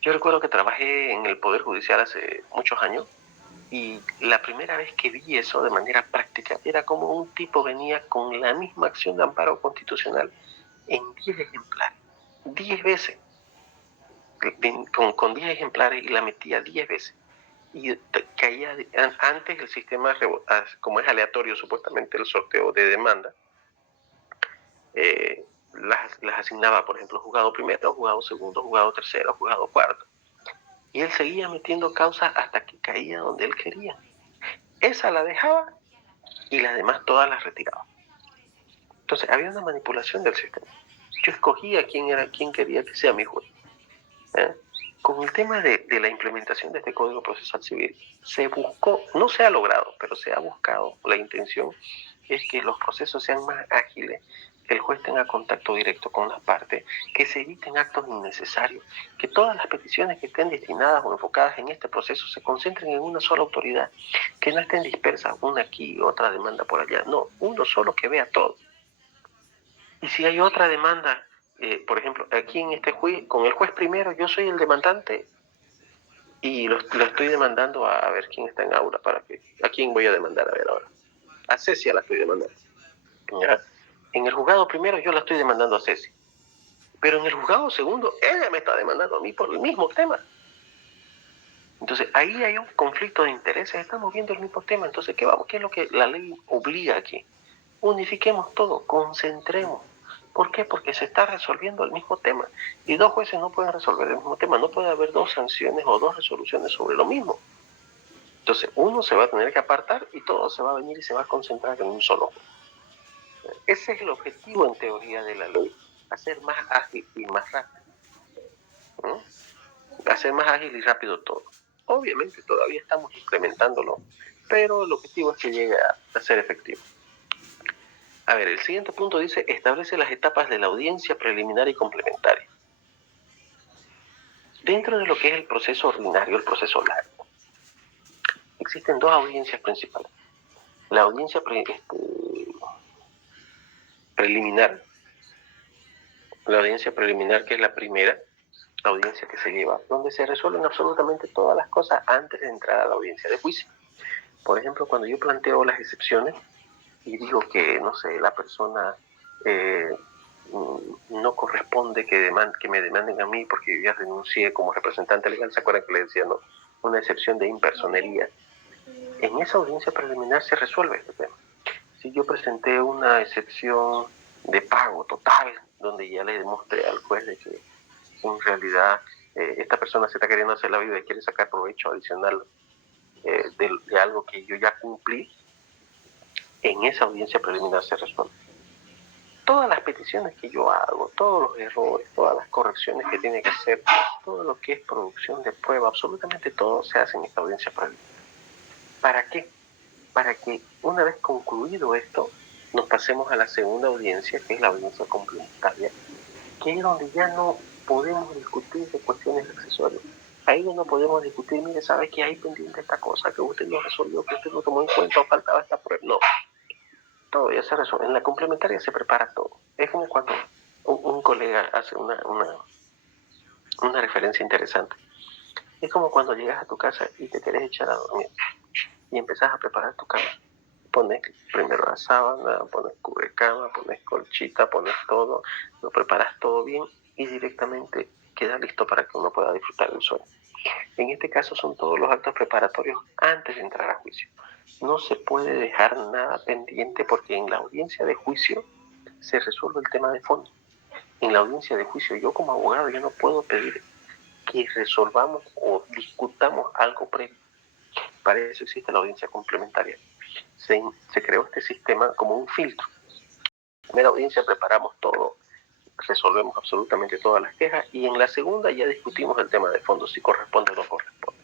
Yo recuerdo que trabajé en el Poder Judicial hace muchos años, y la primera vez que vi eso de manera práctica era como un tipo venía con la misma acción de amparo constitucional en 10 ejemplares, 10 veces, con 10 ejemplares, y la metía 10 veces. Y caía, antes el sistema, como es aleatorio supuestamente el sorteo de demanda, las asignaba, por ejemplo, juzgado primero, juzgado segundo, juzgado tercero, juzgado cuarto. Y él seguía metiendo causas hasta que caía donde él quería. Esa la dejaba y las demás todas las retiraba. Entonces había una manipulación del sistema. Yo escogía quién quería que sea mi juez. Con el tema de la implementación de este Código Procesal Civil, se buscó, no se ha logrado, pero se ha buscado, la intención es que los procesos sean más ágiles, que el juez tenga contacto directo con las partes, que se eviten actos innecesarios, que todas las peticiones que estén destinadas o enfocadas en este proceso se concentren en una sola autoridad, que no estén dispersas, una aquí, otra demanda por allá, no, uno solo que vea todo. Y si hay otra demanda, por ejemplo, aquí en este juicio, con el juez primero, yo soy el demandante y lo estoy demandando a ver quién está en aula, a quién voy a demandar, a ver ahora. A Cecia la estoy demandando. ¿Ya? En el juzgado primero yo la estoy demandando a Cecia, pero en el juzgado segundo ella me está demandando a mí por el mismo tema. Entonces ahí hay un conflicto de intereses, estamos viendo el mismo tema. Entonces, ¿qué es lo que la ley obliga aquí? Unifiquemos todo, concentremos. ¿Por qué? Porque se está resolviendo el mismo tema. Y dos jueces no pueden resolver el mismo tema. No puede haber dos sanciones o dos resoluciones sobre lo mismo. Entonces, uno se va a tener que apartar y todo se va a venir y se va a concentrar en un solo juez. Ese es el objetivo en teoría de la ley. Hacer más ágil y más rápido. ¿No? Hacer más ágil y rápido todo. Obviamente todavía estamos implementándolo, pero el objetivo es que llegue a ser efectivo. A ver, el siguiente punto dice, establece las etapas de la audiencia preliminar y complementaria. Dentro de lo que es el proceso ordinario, el proceso largo, existen dos audiencias principales. La audiencia preliminar, que es la primera audiencia que se lleva, donde se resuelven absolutamente todas las cosas antes de entrar a la audiencia de juicio. Por ejemplo, cuando yo planteo las excepciones y digo que, no sé, la persona no corresponde que me demanden a mí porque yo ya renuncié como representante legal, ¿se acuerdan que le decía, no? Una excepción de impersonería. En esa audiencia preliminar se resuelve este tema. Si yo presenté una excepción de pago total, donde ya le demostré al juez de que en realidad esta persona se está queriendo hacer la vida y quiere sacar provecho adicional de algo que yo ya cumplí, en esa audiencia preliminar se resuelve. Todas las peticiones que yo hago, todos los errores, todas las correcciones que tiene que hacer, todo lo que es producción de prueba, absolutamente todo se hace en esta audiencia preliminar. ¿Para qué? Para que una vez concluido esto, nos pasemos a la segunda audiencia, que es la audiencia complementaria, que es donde ya no podemos discutir de cuestiones accesorias. Ahí no podemos discutir, mire, ¿sabe que hay pendiente esta cosa, que usted no resolvió, que usted no tomó en cuenta o faltaba esta prueba? No, todo ya se resuelve. En la complementaria se prepara todo. Es como cuando un colega hace una referencia interesante. Es como cuando llegas a tu casa y te querés echar a dormir y empezás a preparar tu cama. Pones primero la sábana, pones cubrecama, pones colchita, pones todo, lo preparas todo bien y directamente queda listo para que uno pueda disfrutar del sueño. En este caso son todos los actos preparatorios antes de entrar a juicio. No se puede dejar nada pendiente porque en la audiencia de juicio se resuelve el tema de fondo. En la audiencia de juicio yo como abogado yo no puedo pedir que resolvamos o discutamos algo previo. Para eso existe la audiencia complementaria. Se creó este sistema como un filtro. En la primera audiencia preparamos todo, resolvemos absolutamente todas las quejas y en la segunda ya discutimos el tema de fondo, si corresponde o no corresponde.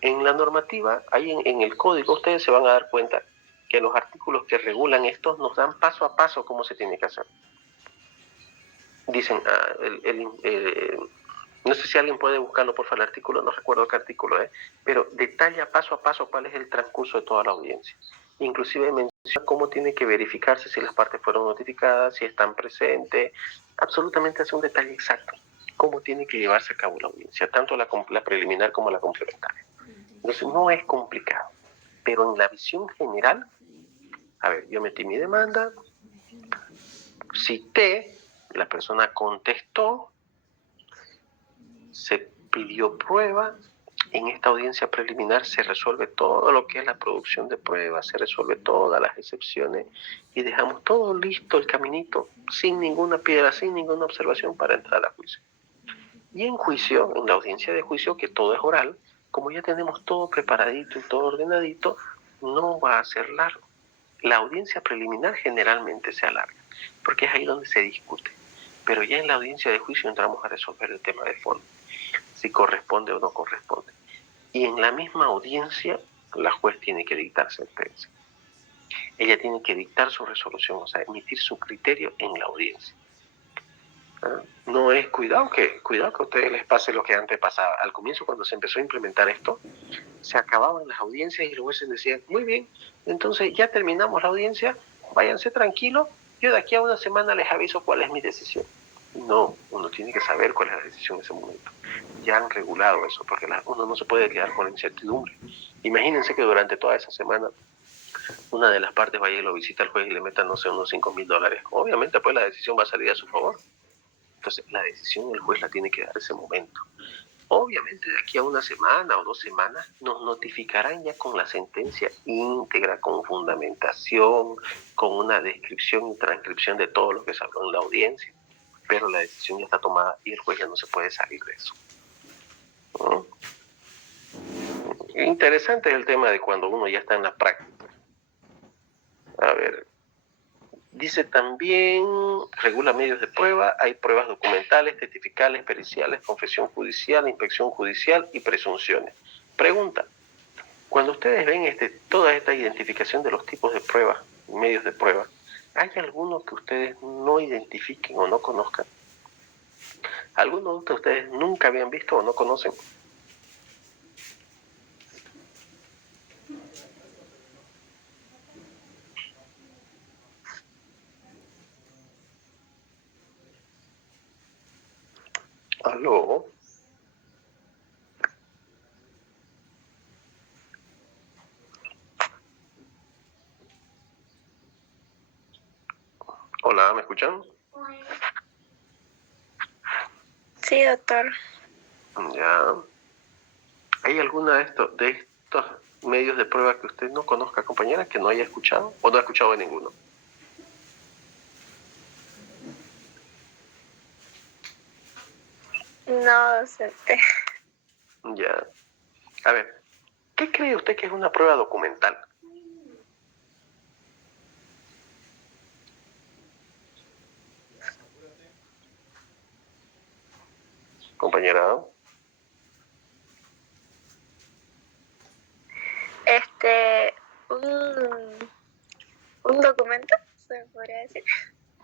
En la normativa, ahí en el código, ustedes se van a dar cuenta que los artículos que regulan esto nos dan paso a paso cómo se tiene que hacer. Dicen, no sé si alguien puede buscarlo, por favor, el artículo, no recuerdo qué artículo, pero detalla paso a paso cuál es el transcurso de toda la audiencia. Inclusive menciona cómo tiene que verificarse si las partes fueron notificadas, si están presentes, absolutamente hace un detalle exacto, cómo tiene que llevarse a cabo la audiencia, tanto la preliminar como la complementaria. Entonces no es complicado, pero en la visión general, a ver, yo metí mi demanda, cité, la persona contestó, se pidió prueba, en esta audiencia preliminar se resuelve todo lo que es la producción de pruebas, se resuelve todas las excepciones y dejamos todo listo, el caminito, sin ninguna piedra, sin ninguna observación para entrar a juicio. Y en juicio, en la audiencia de juicio, que todo es oral, como ya tenemos todo preparadito y todo ordenadito, no va a ser largo. La audiencia preliminar generalmente se alarga, porque es ahí donde se discute. Pero ya en la audiencia de juicio entramos a resolver el tema de fondo, si corresponde o no corresponde. Y en la misma audiencia, la juez tiene que dictar sentencia. Ella tiene que dictar su resolución, o sea, emitir su criterio en la audiencia. No es, cuidado que a ustedes les pase lo que antes pasaba. Al comienzo, cuando se empezó a implementar esto, se acababan las audiencias y los jueces decían, muy bien, entonces ya terminamos la audiencia, váyanse tranquilos, yo de aquí a una semana les aviso cuál es mi decisión. No, uno tiene que saber cuál es la decisión en ese momento. Ya han regulado eso, porque uno no se puede quedar con la incertidumbre. Imagínense que durante toda esa semana una de las partes vaya y lo visita al juez y le meta, no sé, unos $5,000. Obviamente, pues la decisión va a salir a su favor. Entonces, la decisión el juez la tiene que dar ese momento. Obviamente, de aquí a una semana o 2 semanas nos notificarán ya con la sentencia íntegra, con fundamentación, con una descripción y transcripción de todo lo que se habló en la audiencia. Pero la decisión ya está tomada y el juez ya no se puede salir de eso. ¿No? Interesante es el tema de cuando uno ya está en la práctica. A ver, dice también, regula medios de prueba, hay pruebas documentales, testificales, periciales, confesión judicial, inspección judicial y presunciones. Pregunta, cuando ustedes ven toda esta identificación de los tipos de pruebas, medios de prueba, ¿hay alguno que ustedes no identifiquen o no conozcan? ¿Alguno de ustedes nunca habían visto o no conocen? ¿Aló? Hola, ¿me escuchan? Sí, doctor. Ya. ¿Hay alguna de estos medios de prueba que usted no conozca, compañera, que no haya escuchado o no ha escuchado de ninguno? No, docente. Ya. A ver, ¿qué cree usted que es una prueba documental? Compañera. Un documento, se podría decir.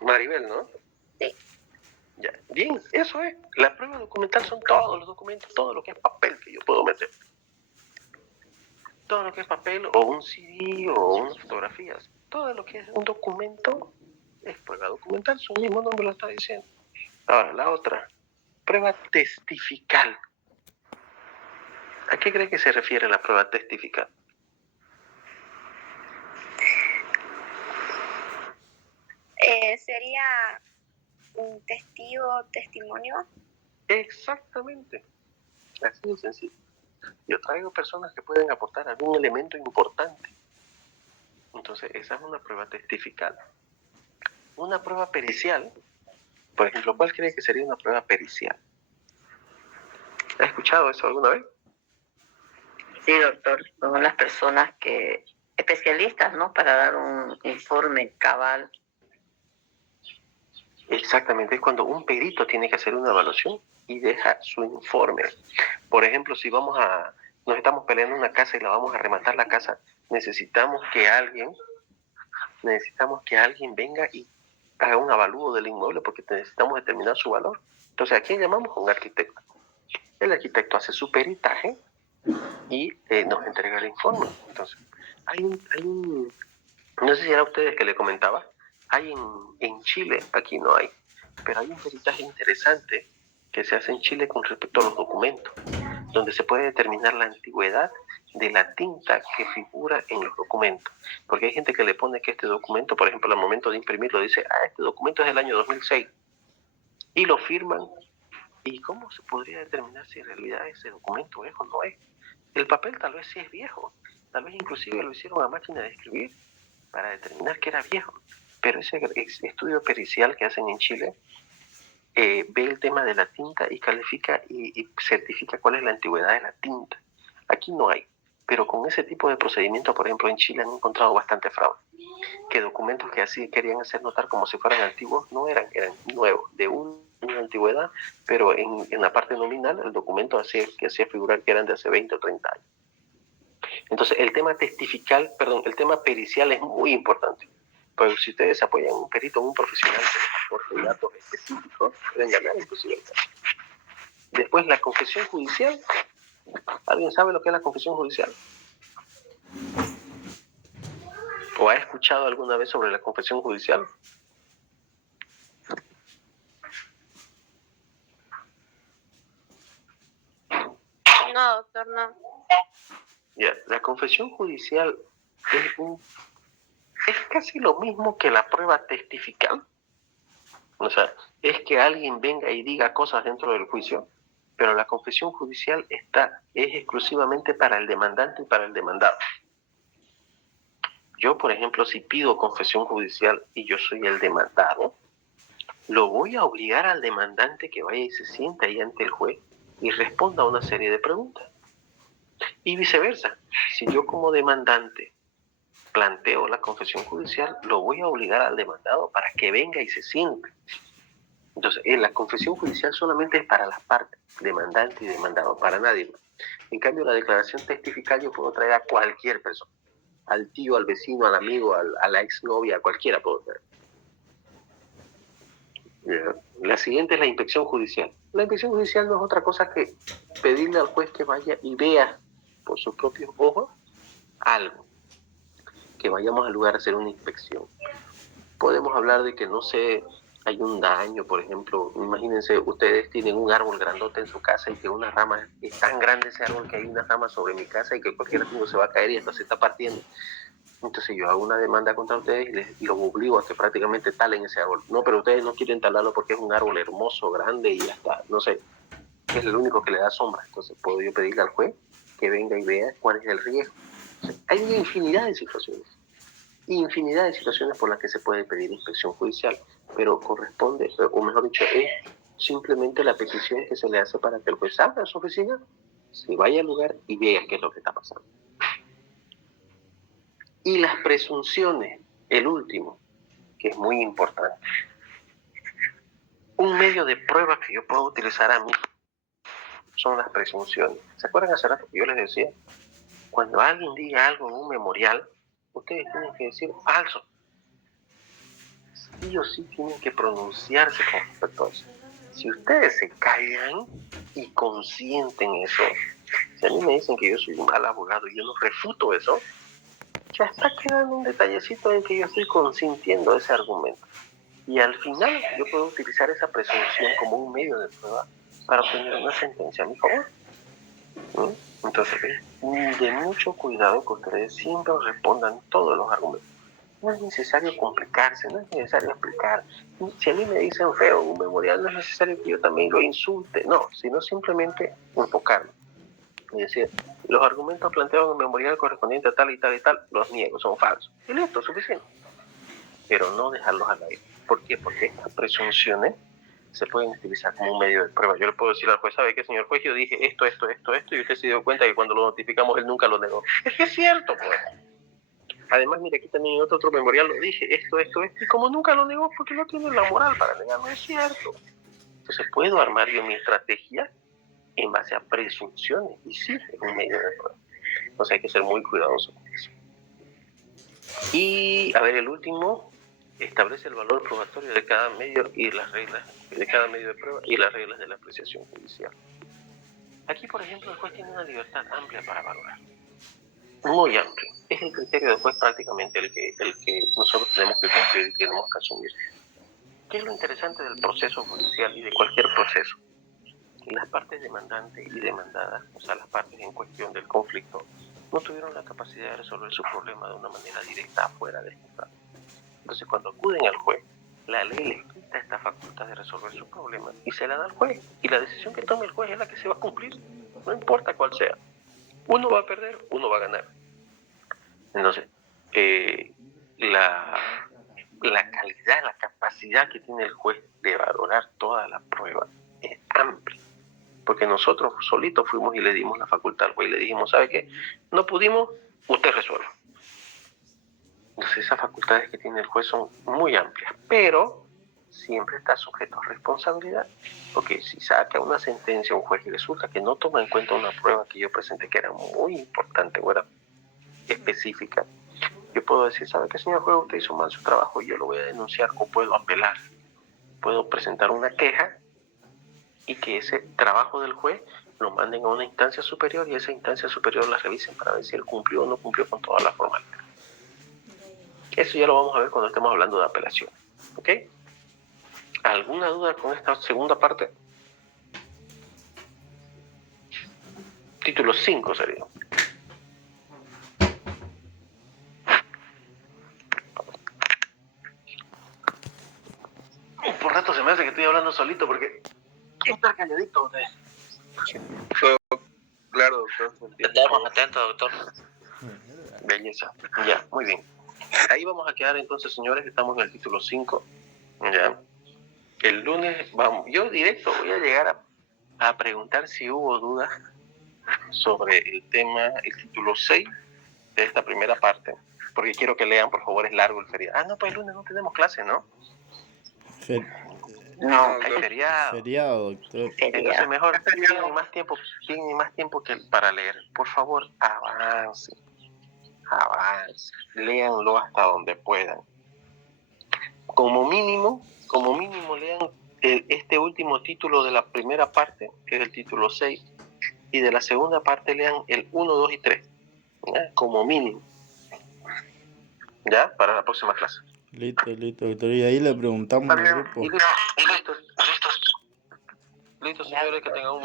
Maribel, ¿no? Sí. Ya. Bien, eso es. La prueba documental son todos los documentos, todo lo que es papel que yo puedo meter. Todo lo que es papel o un CD o unas fotografías. Todo lo que es un documento es prueba documental, su mismo nombre lo está diciendo. Ahora, la otra, prueba testifical. ¿A qué cree que se refiere la prueba testifical? Sería un testigo, testimonio. Exactamente. Así de sencillo. Yo traigo personas que pueden aportar algún elemento importante. Entonces, esa es una prueba testifical. Una prueba pericial, por ejemplo, ¿cuál cree que sería una prueba pericial? ¿Ha escuchado eso alguna vez? Sí, doctor, son las personas especialistas, ¿no? Para dar un informe cabal. Exactamente, es cuando un perito tiene que hacer una evaluación y deja su informe. Por ejemplo, si vamos a nos estamos peleando una casa y la vamos a rematar la casa, necesitamos que alguien venga y haga un avalúo del inmueble porque necesitamos determinar su valor. Entonces, ¿a quién llamamos? A un arquitecto. El arquitecto hace su peritaje y nos entrega el informe. Entonces, no sé si era a ustedes que le comentaba, hay en Chile, aquí no hay, pero hay un peritaje interesante que se hace en Chile con respecto a los documentos, donde se puede determinar la antigüedad de la tinta que figura en los documentos. Porque hay gente que le pone que este documento, por ejemplo, al momento de imprimirlo, dice, este documento es del año 2006, y lo firman. ¿Y cómo se podría determinar si en realidad ese documento es o no es? El papel tal vez sí es viejo, tal vez inclusive lo hicieron a máquina de escribir para determinar que era viejo, pero ese estudio pericial que hacen en Chile ve el tema de la tinta y califica y certifica cuál es la antigüedad de la tinta. Aquí no hay, pero con ese tipo de procedimiento, por ejemplo, en Chile han encontrado bastante fraude, que documentos que así querían hacer notar como si fueran antiguos no eran nuevos, de una antigüedad, pero en la parte nominal el documento hacía figurar que eran de hace 20 o 30 años. Entonces, el tema pericial es muy importante. Porque si ustedes apoyan a un perito, un profesional que les aporte datos específicos, pueden ganar inclusive. Después, la confesión judicial. ¿Alguien sabe lo que es la confesión judicial? ¿O ha escuchado alguna vez sobre la confesión judicial? No, doctor, no. Ya, la confesión judicial es casi lo mismo que la prueba testifical. O sea, es que alguien venga y diga cosas dentro del juicio, pero la confesión judicial es exclusivamente para el demandante y para el demandado. Yo, por ejemplo, si pido confesión judicial y yo soy el demandado, lo voy a obligar al demandante que vaya y se sienta ahí ante el juez y responda a una serie de preguntas. Y viceversa, si yo como demandante planteo la confesión judicial, lo voy a obligar al demandado para que venga y se siente. Entonces, la confesión judicial solamente es para las partes, demandante y demandado, para nadie más. En cambio, la declaración testifical yo puedo traer a cualquier persona, al tío, al vecino, al amigo, a la exnovia, a cualquiera puedo traer. La siguiente es la inspección judicial. La inspección judicial no es otra cosa que pedirle al juez que vaya y vea por sus propios ojos algo, que vayamos al lugar a hacer una inspección. Podemos hablar de que, no sé, hay un daño, por ejemplo, imagínense, ustedes tienen un árbol grandote en su casa y que una rama, es tan grande ese árbol que hay una rama sobre mi casa y que cualquier ratito se va a caer y hasta se está partiendo. Entonces yo hago una demanda contra ustedes y los obligo a que prácticamente talen ese árbol. No, pero ustedes no quieren talarlo porque es un árbol hermoso, grande y hasta, no sé, es el único que le da sombra. Entonces puedo yo pedirle al juez que venga y vea cuál es el riesgo. O sea, hay una infinidad de situaciones por las que se puede pedir inspección judicial, pero corresponde, o mejor dicho, es simplemente la petición que se le hace para que el juez salga a su oficina, se vaya al lugar y vea qué es lo que está pasando. Y las presunciones, el último, que es muy importante. Un medio de prueba que yo puedo utilizar a mí son las presunciones. ¿Se acuerdan hace rato que yo les decía? Cuando alguien diga algo en un memorial, ustedes tienen que decir falso. Sí o sí tienen que pronunciarse con respecto a eso. Si ustedes se callan y consienten eso, si a mí me dicen que yo soy un mal abogado y yo no refuto eso, ya está quedando un detallecito en que yo estoy consintiendo ese argumento. Y al final yo puedo utilizar esa presunción como un medio de prueba para obtener una sentencia a mi favor. Entonces, de mucho cuidado que ustedes siempre respondan todos los argumentos. No es necesario complicarse, no es necesario explicar. Si a mí me dicen feo en un memorial, no es necesario que yo también lo insulte, no, sino simplemente enfocarme. Es decir, los argumentos planteados en el memorial correspondiente a tal y tal y tal, los niego, son falsos. Y listo, suficiente. Pero no dejarlos al aire. ¿Por qué? Porque estas presunciones se pueden utilizar como un medio de prueba. Yo le puedo decir al juez, ¿sabe qué, señor juez? Yo dije esto, y usted se dio cuenta que cuando lo notificamos él nunca lo negó. Es que es cierto, pues. Además, mire, aquí también en otro memorial lo dije, esto, y como nunca lo negó, porque no tiene la moral para negarlo, es cierto. Entonces, ¿puedo armar yo mi estrategia en base a presunciones, y sí, es un medio de prueba. Entonces hay que ser muy cuidadoso con eso. Y, a ver, el último, establece el valor probatorio de cada medio y las reglas de cada medio de prueba y las reglas de la apreciación judicial. Aquí, por ejemplo, el juez tiene una libertad amplia para valorar. Muy amplio. Es el criterio del juez prácticamente el que nosotros tenemos que cumplir y tenemos que asumir. ¿Qué es lo interesante del proceso judicial y de cualquier proceso? Las partes demandantes y demandadas, o sea, las partes en cuestión del conflicto, no tuvieron la capacidad de resolver su problema de una manera directa afuera del juzgado. Entonces, cuando acuden al juez, la ley les quita esta facultad de resolver su problema y se la da al juez. Y la decisión que tome el juez es la que se va a cumplir, no importa cuál sea. Uno va a perder, uno va a ganar. Entonces, la calidad, la capacidad que tiene el juez de valorar toda la prueba es amplia. Porque nosotros solitos fuimos y le dimos la facultad al juez y le dijimos, ¿sabe qué? No pudimos, usted resuelve. Entonces esas facultades que tiene el juez son muy amplias, pero siempre está sujeto a responsabilidad. Porque si saca una sentencia un juez y resulta que no toma en cuenta una prueba que yo presenté que era muy importante o era específica, yo puedo decir, ¿sabe qué, señor juez? Usted hizo mal su trabajo y yo lo voy a denunciar o puedo apelar. Puedo presentar una queja y que ese trabajo del juez lo manden a una instancia superior y esa instancia superior la revisen para ver si él cumplió o no cumplió con toda la formalidad. Eso ya lo vamos a ver cuando estemos hablando de apelación. ¿Ok? ¿Alguna duda con esta segunda parte? Título 5 sería. Por rato se me hace que estoy hablando solito porque está calladito usted. Claro, doctor. Estamos atentos, doctor. Belleza. Ya, muy bien. Ahí vamos a quedar entonces, señores. Estamos en el título 5. Ya. El lunes vamos. Yo directo voy a llegar a preguntar si hubo dudas sobre el tema, el título 6 de esta primera parte. Porque quiero que lean, por favor, es largo el feriado. Ah, no, pues el lunes no tenemos clase, ¿no? No, Hay feriado. Feriado, doctor. Entonces mejor tienen más tiempo que para leer. Por favor, avance, léanlo hasta donde puedan. Como mínimo lean este último título de la primera parte, que es el título 6, y de la segunda parte lean el 1, 2 y 3, ¿ya? Como mínimo. ¿Ya? Para la próxima clase. Listo, doctor. Y ahí le preguntamos al grupo. Listo, señores, que tengan un buen